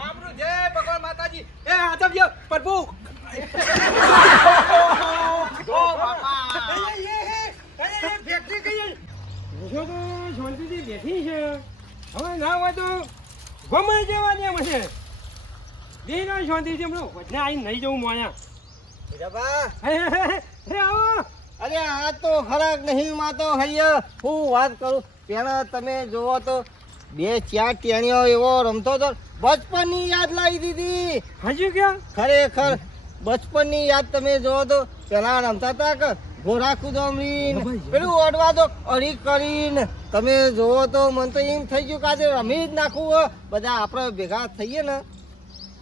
બાપરું જય ભગવાન માતાજી એ આદમજો પ્રભુ ઓ બાપા એ ફેક્ટરી કઈ જો તો શાંતિથી બેઠી છે હવે ના હોય તો ગમે જવાની એમ છે દેનો શાંતિથી હમણાં વચને આવીને નહીં જવું મોયા હીરાબા આવો અરે આ તો ખરાક નહીં માં તો હૈયા હું વાત કરું પેલા તમે જોવો તો 2-4 ટેણીઓ એવો રમતો તો બચપનની યાદ લાવી દીધી હજુ ક્યાં ખરેખર બચપનની યાદ તમે જોવો તો પેલા રમતા હતા કે ઘોડા કુદમરી પેલું ઓડવા તો અડી કરીને તમે જોવો તો મને તો એમ થઈ ગયું કે આજે રમી જ નાખવું બધા આપણે ભેગા થઈએ ને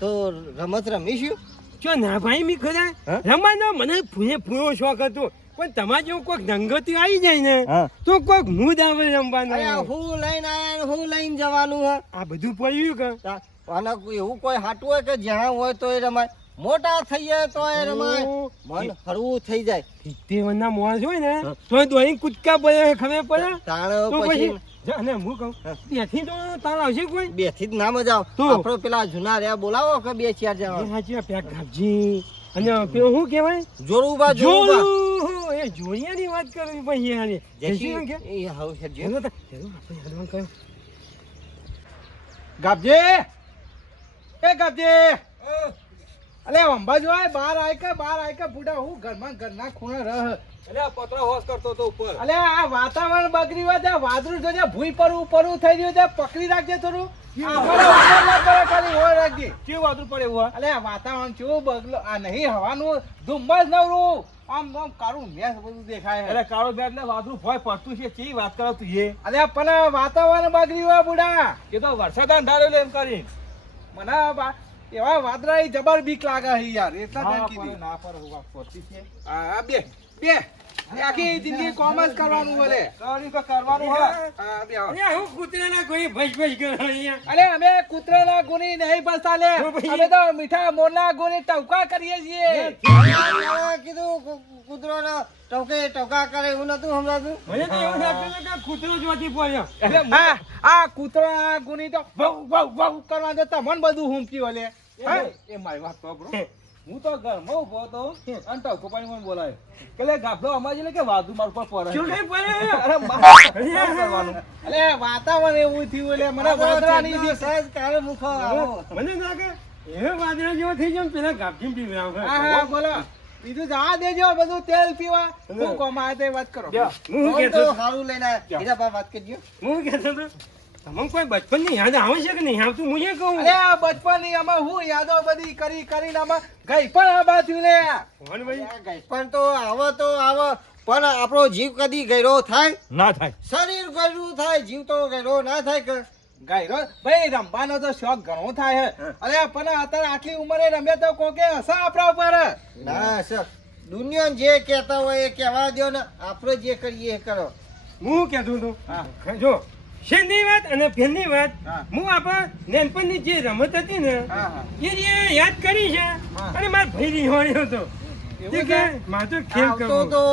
તો રમત રમીશું જો ના ભાઈ મી ખરા રમવાનો મને પૂરો શોખ હતો પણ તમારે જેવું કોઈક દંગતી આવી જાય ને તો કોઈક મૂડ આવે રમવાનું હું લઈને આયા હું લઈને જવાનું હે આ બધું પડ્યું કે અને એવું કોઈ હાટું હોય કે જ્યાં હોય તો એ રમાય મોટા થઈ જાય તો એ રમાય મન હળવું થઈ જાય 51 ના મોણસ હોય ને તો દોઈ કૂદકા પડે ખબર પડે તાણ તો પછી અને હું કહું બેથી તો તાળ આવશે કોઈ બેથી જ ના મજા આવે આપણે પેલા જૂના રહ્યા બોલાવો કે 2-4 જણા હાજી પેક ગાબજી અને પેલું શું કહેવાય જોરુબા જોરું એ જોરિયાની વાત કરવી પછી યાર જશી કે એ હાઉ છે જેનો તો આપણે હડવાન કયો ગાબજે એ ગાબજે અલે અંબા જો આય બહાર આય કે બુડા હું ઘરના ખૂણે રહ અલે પતરા હોશ કરતો તો ઉપર અલે આ વાતાવરણ બગડી હોય છે વાદળું જોજે ભૂઈ પરવું થઈ રહ્યું છે પકડી રાખજે થોડું અમારા ઉપર ના કરે ખાલી હોય રાખજે કેવું વાદળું પડે એવું અલે વાતાવરણ કેવું બગલો આ નહીં હવાનું ધુમ્મસ નવરું આમ કાળું મેસ બધું દેખાય અરે કાળો બેટ ને વાદળું ભોય પડતું છે કેવી વાત કરો તું એ અલે પણ વાતાવરણ બગડી હોય બુડા એ તો વરસાદ અંધારેલો એમ કરી મને એવા વાદળા જબર બીક લાગે છે યાર એટલા ના કીધી પર ના પર હોવા પડતી છે આ બે આખી જિંદગી કોમર્સ કરવાનું બોલે કરી તો કરવાનું હે આ બે આવો. અરે હું કૂતરાના કોઈ ભસ કરો અહીંયા અરે અમે કૂતરાના ગુની નહીં બસતા લે અમે તો મીઠા મોરના ગુની ટવકા કરીએ છીએ કીધું કૂતરાના ટવકા કરે એવું નતું હમણાં મને તો એવું લાગતું હતું કે કૂતરો જોવાથી પડ્યો હા આ કૂતરા ગુની તો વવ કરવા દે તમને બધું હુંપ્યું લે એ મારી વાત તો બ્રો હું તો ઘરમાં ઉભો હતો અને ટવકો પાણી મને બોલાય કે લે ગાભલો અમાર જેલે કે વાદુ માર ઉપર પડે શું કઈ પડ્યો અરે માર કરવાનું અલે વાતાવરણ એવું થયું એટલે મને વાદળાની જે સહજ કાળો મુખો આવો મને લાગે એ વાદળા જેવો થઈ ગયો પેલા ગાભજી પીવરાવ હા બોલો બીજું જવા દેજો બધું તેલ પીવા હું કોમાં તે વાત કરો હું કહેતો સારું લઈને હીરાબા વાત કરજો હું કહેતો તો તમને કોઈ બચપનની યાદ આવે છે કે નહીં આવતું હું એ કહું અરે આ બચપનની આમાં હું યાદો બધી કરીને આમાં ગઈ પણ આ બાજુ લે કોણ ભાઈ ગઈ પણ તો આવો પણ આપણો જીવ કદી ગયરો થાય ના થાય શરીર ગયરું થાય જીવ તો ગયરો ના થાય કે ગાયરો ભાઈ રમવાનો તો શોખ ઘણો થાય હે અરે પણ અત્યારે આટલી ઉંમરે રમે તો કોકે હસા આપણા ઉપર ના સર દુનિયા જે કહેતા હોય એ કહેવા દો ને આપણે જે કરીએ એ કરો હું કહેતો હતો જો શેની વાત અને પેનની વાત હું આપણા નાનપણની જે રમત હતી ને એ યાદ કરી છે અને મારા ભાઈ રીહોણ્યો હતો કે મારે તો ખેલ આવતો કરવો તો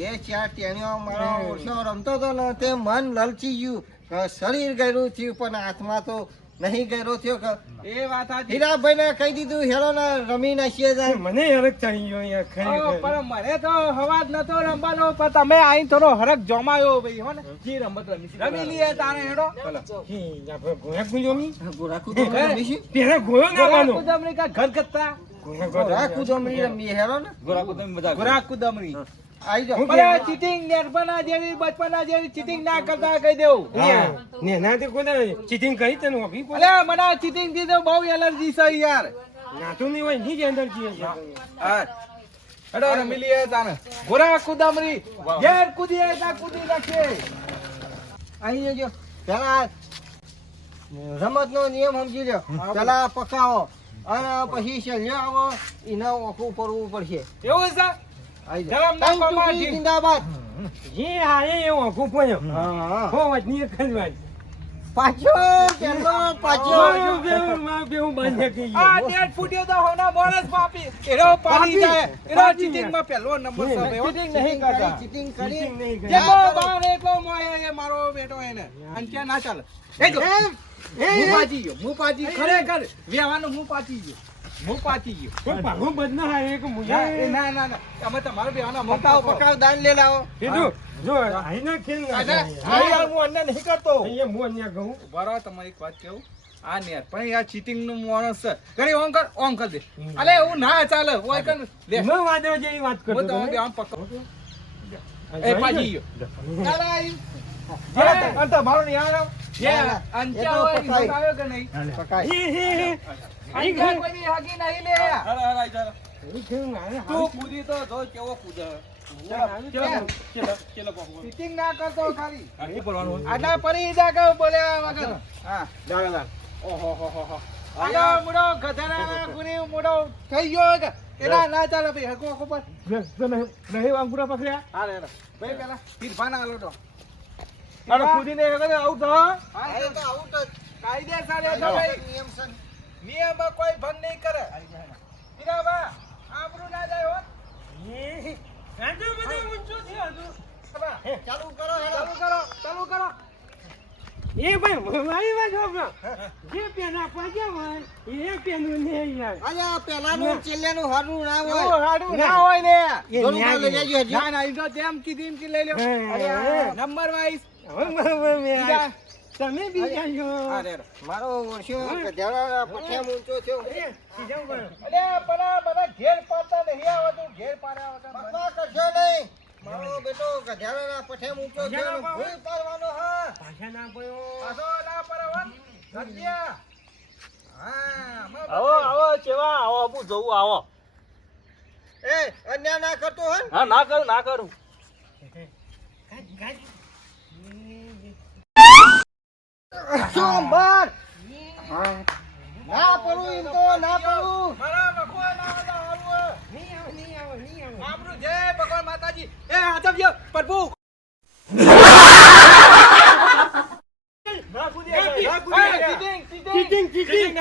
2-4 ટેણીઓ મારો ઓછો રમતો તો ને તે મન લલચી ગયું કે શરીર ગયરું થયું પણ હાથમાં તો નહીં ગયરો થયો કે એ વાત સાચી હીરાભાઈ ને કહી દીધું હેરો ને રમી નાખીએ જાય મને હરક થઈ ગયો યાર ખરેખર પણ મને તો હવાજ નતો રમવાનો પણ તમે આઈ થોડો હરક જમાયો ભાઈ હો ને જે રમત રમી લઈએ તારે હેડો આપણે ગોળા કુંજોમી ગોરાકુ તો રમીશું પેલા ગોળો નાવાનો કુદમણી કા ઘર કરતા ગોરાકુ તો રમીએ હેરો ને ગોરાકો તમે મજા ઘોરા કુદમણી આઈ જાઓ અરે ચીટિંગ નેરપના જેવી બચપના જેવી ચીટિંગ ના કરતા કહી દેવું ને ના તે કોઈ ચીટિંગ કરી તને ઓફી કોઈ અલે મને ચીટિંગ થી તો બહુ એલર્જી છે યાર ના તો નહીં હોય ની જ અંદર જીએ છે હા હેડો રમી લઈએ તાને ઘોરા કુદમણી ઘેર કૂદીએ તા કૂદી રાખે અહીં જો પેલા રમત નો નિયમ સમજી લો પેલા પકાવો અને પછી શલ્યો આવો એને ઓખું પડવું પડશે એવું છે આઈ ધરમ ના જાઓ કોમાં જિંદાબાદ જે હારે એ ઓફો પડ્યો હા હો વચની એક જ વાત પાછો પેલો પાછો બેવું બંધ થઈ આ ગયો ડેટ ફૂટ્યો તો હોના બોનસ પાપી એનો પાડી જાય એનો ચીટિંગ માં પહેલો નંબર છે ભાઈ ચીટિંગ નહીં કરતા ચીટિંગ કરી ચીટિંગ નહીં જેકો કરી બાર એટલો મોય એ મારો બેટો એને અને ત્યાં ના ચાલે એ જો હું પાછી ખરેખર વ્યવહારનો હું પાછી ગયો કોઈ ભાગો બદના હારે કે મુજા ના ના ના અમે તમારો વ્યવહારનો પકાવ પકાવ દાન લે લાવો કીધું જો આઈના ખેલ હું અન્ય નહીં કરતો અહીંયા હું અહીંયા કહું બરાબર તમારી એક વાત કેવું આ નેર પણ આ ચીટિંગ નું માણસ છે ઘરે ઓમ કર દે અલે એવું ના ચાલે ઓય કર લે મેં વાદો જેવી વાત કરતો હું તો તમે. આમ પકડો એ પાજી ગયો ચાલ આઈ હા, અંત મારો નહીં આવ્યો જે ના, ના. અંચા એ તો હોય પકાય. ઈ આવ્યો કે નહીં પકાય હે. આઈ અંચા ગયો. કોઈની હાકી નહીં લે એ ખેલ મારે તું કૂદી તો જો કેવો કૂદે ચીટિંગ ના કરતો ખાલી શું કરવાનું હોય? આના પરી જા કે બોલ્યા વગર હા ઓહો હો હો હો આનો મુડો ગધાના ગુની મુડો થઈ ગયો કે એના ના ચાલે ભાઈ હકો હકો પર નહીં અંગુરા પકડ્યા હા રે ભાઈ પેલા તીરફાના આલો તો અરે કૂદીને એ કરે આઉટ હો હા એ તો આઉટ જ કાયદેસર એ તો ભાઈ નિયમ છે ને. નિયમમાં કોઈ ભંગ નહીં કરે હીરા બા આબરૂ ના જાય હો એ આજો બધો ઊંચો થયો હતો. ચાલુ કરો હેડો. ચાલુ કરો એ ભાઈ મારી વાત સાંભળો. જે પેના પાછા હોય એ પેનું નહીં યાર અલ્યા પેલાનું છેલ્લેનું હારું ના એવું હોય હાડું ના હોય ને જોરું માં લઈ જાજો હજી. ના ના ઈ તો જેમ કીધી એમ કી લઈ લ્યો હે. અરે નંબર વાઇઝ હવે મેં બીજા. તમે બીજા છો હા રે મારો વર્ષો ગધેડા પઠિયામ ઊંચો થયો એ, બીજા ઉપર. અરે બધા ઘેર પાડતા નહીં આવતું ઘેર પાડ્યા વગર બાપા કરશો નહીં મારો બેટો ગધેડાના પઠિયામ ઊંચો થયો ને ગધેડા ભૂઈ પાડવાનો હા પાછા ના પડ્યો. પાછો ના પરવન સત્યા હા આવો આવો ચેવા આવો હું જોઉં આવો એ અન્યાય ના કરતો હન હા ના કરું સોમવાર ના પડું એમ તો ના પડું મારા બકો ના હતા હારું નહીં આવે. આપણું જય ભગવાન માતાજી એ આદમજો પ્રભુ ના કૂદી ચીટિંગ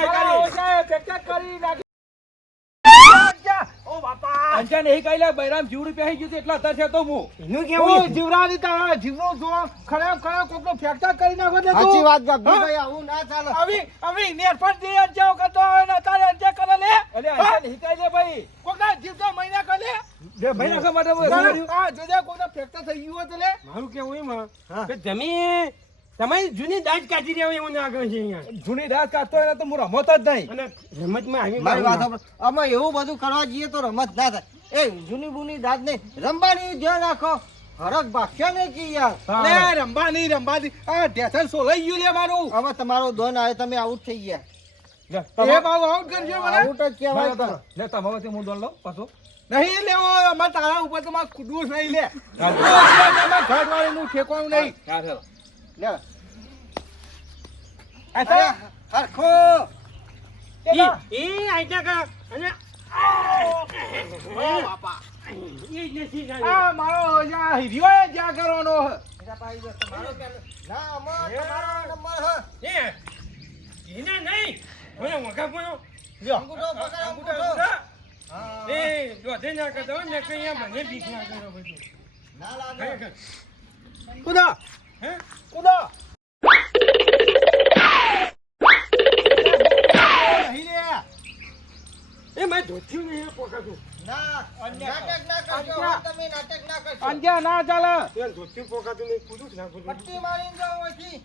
ઓ બાપા અંજા નહીં કઈ લે બૈરામ જીવડી પહેરી ગયું છે એટલા અત્યારે છે તો હું એનું ઓ કેવું જીવરાની તારા જીવનો જો ખરાબ કોકનો ફેક્ટર કરી નાખો દે સાચી વાત ગબ્બરભાઈ આવું ના ચાલે આવી નેરફટ દે અંજાવ કરતો હોય ને તારે અંજે કરે લે અરે અંજા નહીં કઈ લે ભાઈ કોકના જીવતો મહિના કરે લે બે ભાઈ નાખવા માટે હું એવું કર્યું. આ જોજે કોકના ફેક્ટર થઈ ગયું હોય તો લે મારું કેવું એમાં હા. કે તમે તમારી જૂની દાજ કાઢી રહ્યા એવું ના આગળ છે અહીંયા જૂની રાત કાઢતો હોય ને તો હું રમતો જ નહીં અને રમતમાં આવી મારી વાત સાંભળો. આમાં એવું બધું કરવા જઈએ તો રમત ના થાય એ જૂની બુની દાદ નહીં રમવાની ધ્યાન રાખો હરક ભાગ્ય ને કી યાર લે રંબાની આ ઢેસર સોલાઈ ગયું લે મારું હવે તમારો દોન આવે તમે આઉટ થઈ ગયા એ બાબુ આઉટ કરજો મને આઉટ જ કહેવાય તો. લે તમારે હું દોડ લઉં પાછો નહીં લેવો અમાર તારા ઉપર તો માર કુદુસ નહીં લે તમાર ઘરવાળીનું ઠેકવાનું નહીં હા હેલો લે અરે અરે હરખો એ આઈટા કા અને ઓ બાપા એ જ નથી ચાલે. આ મારો જ્યાં હીર્યો જ્યાં કરવાનો હે. ના અમાર તમારો નંબર હ એ એના નહીં ઓલા વગા પણ અંગૂઠો પકડ અંગૂઠો હા. એ દોધે ના કરતો હોય ને કે અહીંયા મને બીક ના કરો બધું ના લાગે ખરેખર. કૂદો હે કૂદો નહીં લે એ મેં ધોત્યું નહીં પોકાતું ના નાટક ના કરજો હવે તમે નાટક ના કરશો અંજ્યા ના ચાલે એ ધોત્યું પોકાતું નહીં કૂદું જ ના કૂદું પટ્ટી મારીને જાઓ અહીંથી.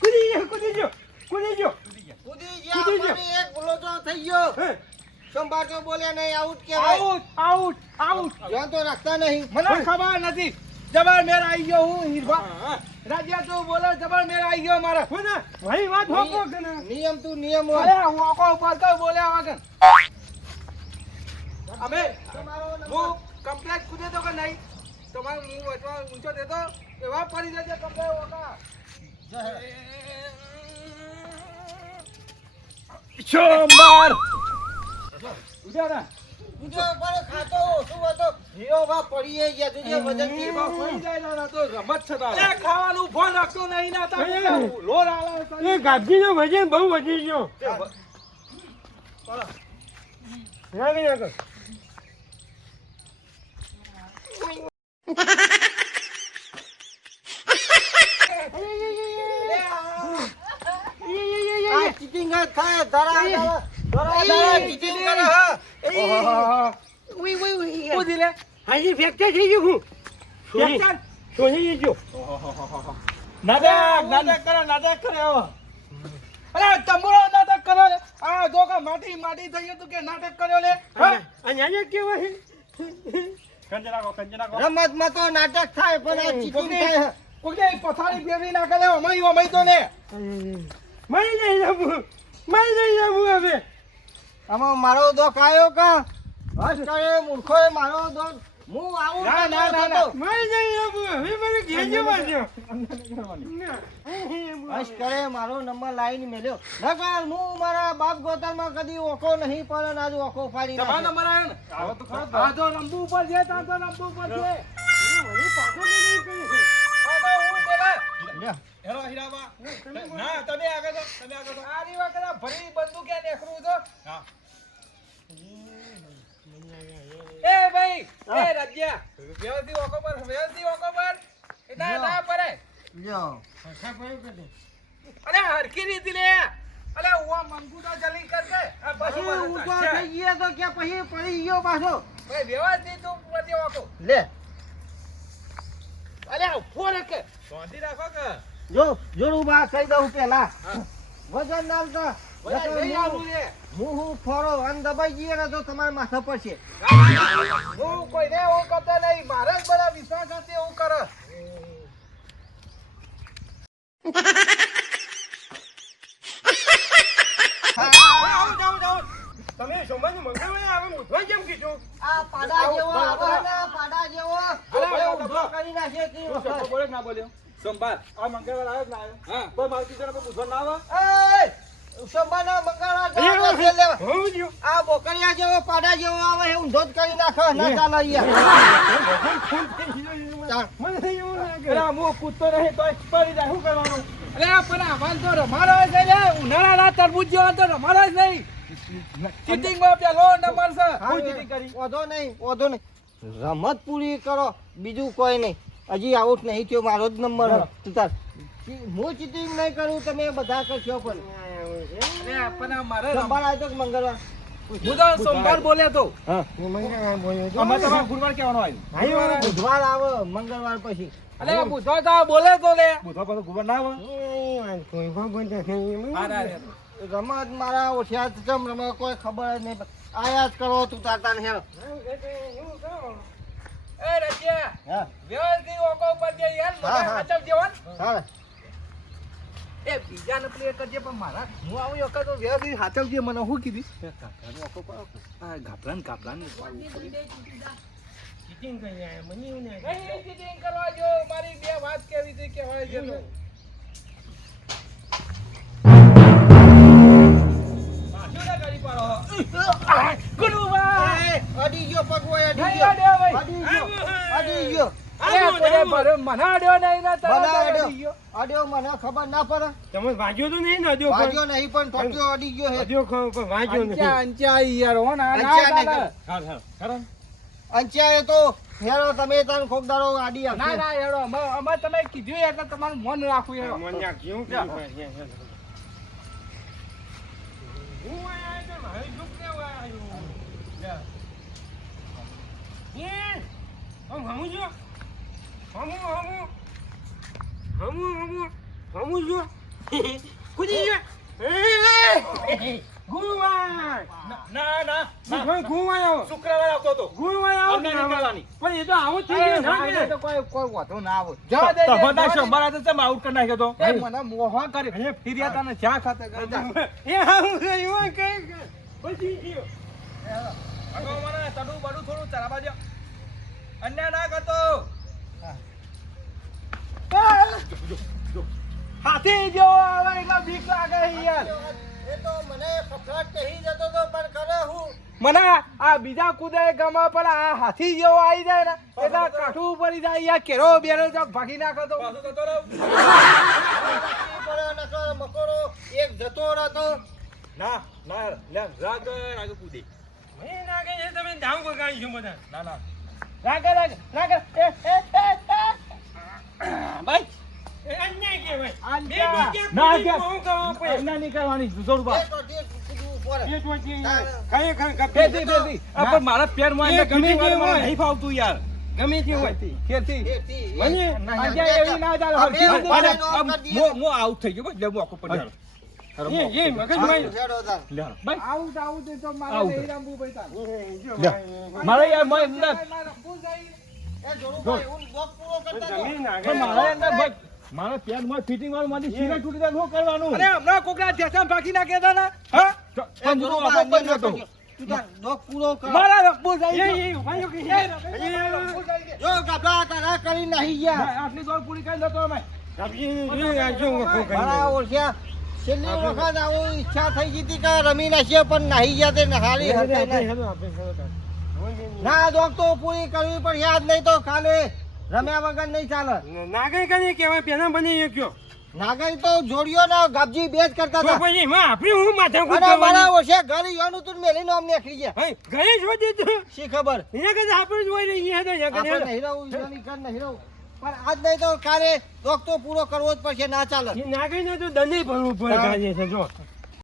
કૂદી ગયો કૂદી ગયા પણ એક લોચો થઈ ગયો હે સંભાળતો બોલ્યા નહીં આઉટ કહેવાય આઉટ આઉટ આઉટ ધ્યાન તો રાખતા નહીં મને ખબર નથી જબર મેર આવી ગયો હું હીરભા રાજ્યા તું બોલે જબર મેર આવી ગયો મારા કોના ભાઈ વાત હોકો કે ના નિયમ તું નિયમ અરે હોય હું આખો ઉપર તો બોલ્યા વગર અમે તમારો નંબર હું કમ્પ્લેટ કૂદે તો કે નહીં તમારો હું વચમાં ઊંચો દેતો એવા પડી જશે કમ્પ્લેટ ઓકા સોમવાર ઉજારા બીજો પણ ખાતો શું હતો હીરો વા પડીએ ગયા તુજે વજન થી પડી જાય ના તો રમત છે તારે એ ખાવાનું ફોન રાખતો નહીં ના તા લોર આલા એ ગાડીનો વજન બહુ વધી ગયો રાગી નાખો ચીટિંગ જ થાય ધરા ચીટિંગ કરે હા ઉધી લે હાજી ફ્રેક્ચર થઈ ગયું હું સોની ગયો નાટક કરે હવે. અરે તંબુરો નાટક કરો લે. આ જો કે માટી થઈ ગયું તું કે નાટક કર્યો લે હા? અહીંયા કેવા છે કંજે નાખો. રમતમાં તો નાટક થાય પણ આ ચીટિંગ થાય કોકે પથારી ફેરવી નાખે લે અમાઈ તો લે મારી જઈ જાવું હવે આમાં મારો દોખ આવ્યો કા હસ કરે મૂર્ખોએ મારો દોખ હું આવું ના. મારી જઈ જાવું હવે મને ઘેર જવા દો હસ કરે મારો નંબર લાઈન મેલ્યો નકર હું મારા બાપ ગોતરમાં કદી ઓકો નહીં પણ આજ ઓકો ફાડી તમારો નાખ્યો. નંબર આવ્યો ને આવો તો ખરો આ તો રંબુ ઉપર છે તા તો રંબુ ઉપર છે પાછો હું પેલા લ્યો. હેરો હીરાબા. ના તમે આગળ તો. આ રીવા કરા ભરી બંદૂક એ નેખરું તો હા. એ ભાઈ એ રાજ્યા વ્યવસ્થિત ઓકો પર એ ના પડે લ્યો. અરે હરખી રીતિ લે અલે ઉવા મંગુ તો જલ્દી કરજે આ પછી બરોબર ઊભો છે. થઈ ગયો તો કે પછી પડી ગયો પાછો ભાઈ વ્યવસ્થિત તું પતિ ઓકો લે અલે ઉભો રે કે શાંતિ રાખો કે જો ઉભા કહી દઉં પેલા વજન નાલતા બધા લઈ આવું રે હું ફોરો અને દબાઈ જઈએ ને તો તમારા માથા પર છે હું કોઈ ને એવું કરતો નહીં મારે જ બધા વિશ્વાસ હશે એવું કરે તમે સોમવારનું મંગળવારે આવે મૂઠવા કેમ કીધું આ પાડા જેવો આવે ને પાડા જેવો અરે, ઊભો કરી નાખે તે તું વખત. સતો બોલે કે ના બોલ્યો? સોમવાર આ મંગળવાર આવ્યો કે ના આવ્યો? કોઈ મારું ટીચર આપણે પૂછવા ના આવે? એય, સોમવારના મંગળવાર જવાના છે લેવા. હું જો આ બોકરિયા જેવો પાડા જેવો આવે એ ઊંધો જ કરી નાખો ના ચાલે અહીંયા. મને એવું લાગે અરે હું પૂછતો નહીં તો પડી જાય શું કરવાનું? અલે પણ આવાન તો રમાડો છે લે ઉનાળાના તરબૂચ જેવા તો રમાડો જ નહીં ચીટિંગમાં પેલો નંબર છે હા, ચીટિંગ કરી? વાંધો નહીં. રમત પૂરી કરો બીજું કોઈ નહીં. હજી આઉટ નહીં થયો મારો જ નંબર તું તાર હું ચીટિંગ નહીં કરું તમે બધા કરશો પણ અલે પણ મારે સોમવાર આવ્યો તો કે મંગળવાર હું તો સોમવાર બોલ્યો તો અમારે તમારે ગુરુવાર કહેવાનું આવ્યું. બુધવાર આવે મંગળવાર પછી અલે બુધો તો બોલે તો લે બુધવાર પાછું ગુરુવાર ના આવે? રમત મારા ઓછિયા ચમ રમે કોઈ ખબર જ નહીં આયા જ કરો તું તાર હેરો એ રજ્યા હા વ્યવસ્થિત ઓકો ઉપર જે યાર હા, મને હા. હાચવ જેવાન હા એ બીજાને પ્લે કરજે પણ મારા હું આવું વખત તો વ્યવસ્થિત હાચવજે મને શું કીધી હા ગાભરાને ચીટિંગ કરી આયા મને એવું લાગે નહીં ચીટિંગ કરવા જો મારી બે વાત કેવી હતી કહેવાય છે તો પાછું ના કરી પાડો. ગુરુભાઈ એ, અડી ગયો પગ હોય અડી નહીં ગયો અડ્યો ભાઈ અડી ગયો અરે કોને ભરે મને અડ્યો નહીં ને તરત મને જ અડ્યો. અડી ગયો અડ્યો મને ખબર ના પડે તમે વાગ્યો તો નહીં ને હજુ વાગ્યો નહીં પણ થોડો અડી ગયો હે હજુ વાગ્યો નહીં અંચા યાર હો ના અંચા નહીં. ના હાલ હાલ ખરા? અંચ્યાએ તો હેરો તમે તાર ખોકદારો આડી ના આપશે ના હેડો અમે તમે કીધું એટલે તમારું મન રાખવું હેડો મને કેવું કીધું ભાઈ હું આયા તો મારે દુઃખ લેવા આવ્યો એ હમું જો હમું જો કુદી જો ગુરુવાર ના ગુરુવાર આવો શુક્રવાર આવતો હતો. ગુરુવાર આવો અમને નહીં કરવાની. પણ એ તો આવો થઈ ગયો ના કે કોઈ વાંધો ના આવો જવા દે તમે ના સોમવાર આવ્યો તો ચમ આઉટ કરી નાખ્યો તો? એ મને મોહ કરી ફિર્યા તને ચા ખાતે એ આવું એવું કઈ પછી ગયો અગાઉ મને તડું બડું થોડું ચલાવવા દ્યો. અન્યાય ના કરતો. હાથી જો આવે એટલે બીક લાગે યાર એ તો મને ફફડાટ કહી જતો તો પણ કરે હું મને આ બીજા કુદે ગમે પણ આ હાથી જેવો આવી જાય ને એટલે કાઠું પડી જાય યાર કેરો બેરો તો ભાગી નાખો તો પાછું જતો રહો. પડે નકર મકોરો એક જતો રહેતો ના ના લે રાગ રાગ કૂદી. મને લાગે છે તમે ધાવ બગાડી છો બધા ના ના રાગે ભાઈ એ અન્યાય કહેવાય. બે ના, ટોટિયા ના, કૂદી કે- બહુ કરવા પડે. ના નહીં કરવાની જોડવા બે ટોટિયા કૂદવું પડે. બે ટોટિયા ખરેખર ગમે બેસી બેસી આ પણ મારા પેરમાં એ એટલે ગમે ગમે તે તે હોય. નહીં ફાવતું યાર ગમે તે હોય. ખેતી ખેતી. મને આજે એવી ના ચાલે આ બે હરખી ઉભો રીતે. રહીને ઓફ કરી દઈએ. હું આઉટ થઈ ગયો બસ લે હું આખો પડી એ મગજ હારું, હેડો તાર. ભાઈ આવું તો આવું તો મારે આવું નહીં રમવું ભાઈ તાર. મારે યાર મેં અંદર મારે રમવું જાય. એ જોડુભાઈ, હું બોક્સ પૂરો કરતા જાઓ. જમીન આગળ પણ મારે અંદર ભાઈ મારા પેરમાં ફિટિંગ વાળું માંથી સિરા તૂટી જાય શું કરવાનું અરે હમણાં કોકના ઢેસામાં ભાગી નાખ્યા હતા ને હા એ પણ હું જોડુભાઈ, આખો પડી અંદર ગયો નાખો. તું તાર બોક્સ પૂરો કર. મારા રમવું જાય એ ઉભા રહ્યો કે રમવું જાય. જો ગાભલા તારા કરી નાહી ગયા. આટલી દોડ પૂરી કરી દો અમે મારા ઓળખ્યા છેલ્લી વખત આવું ઈચ્છા થઈ ગઈ હતી કે રમી નાખીએ પણ નાહી ગયા તે હારી હરખાઈ ના. ના દોક તો પૂરી કરવી પણ યાદ નહીં તો કાલે રમ્યા વગર નહીં ચાલે. નાગઈ કને કહેવાય પેલા બની ગયો નાગઈ તો જોડિયો ને ગાબજી બે જ કરતા તો હતા. પછી એમાં આપણે હું માથા અને મારા ઓળખ્યા ઘર ઈયોનું તું મેલીને આમ નીકળી ગયા. ઘરે શોધી તું શી ખબર એના કરતા આપણે જ હોય ને અહીંયા તો અહીંયા આપણે કરે. નહીં રહું ઈયોની ઘર નહીં રહું પણ આજ નહીં તો કાલે દોક તો પૂરો કરવો જ પડશે ના ચાલે. એ નાગઈ ને તો દંડે ભરવું પડે કાજે છે જો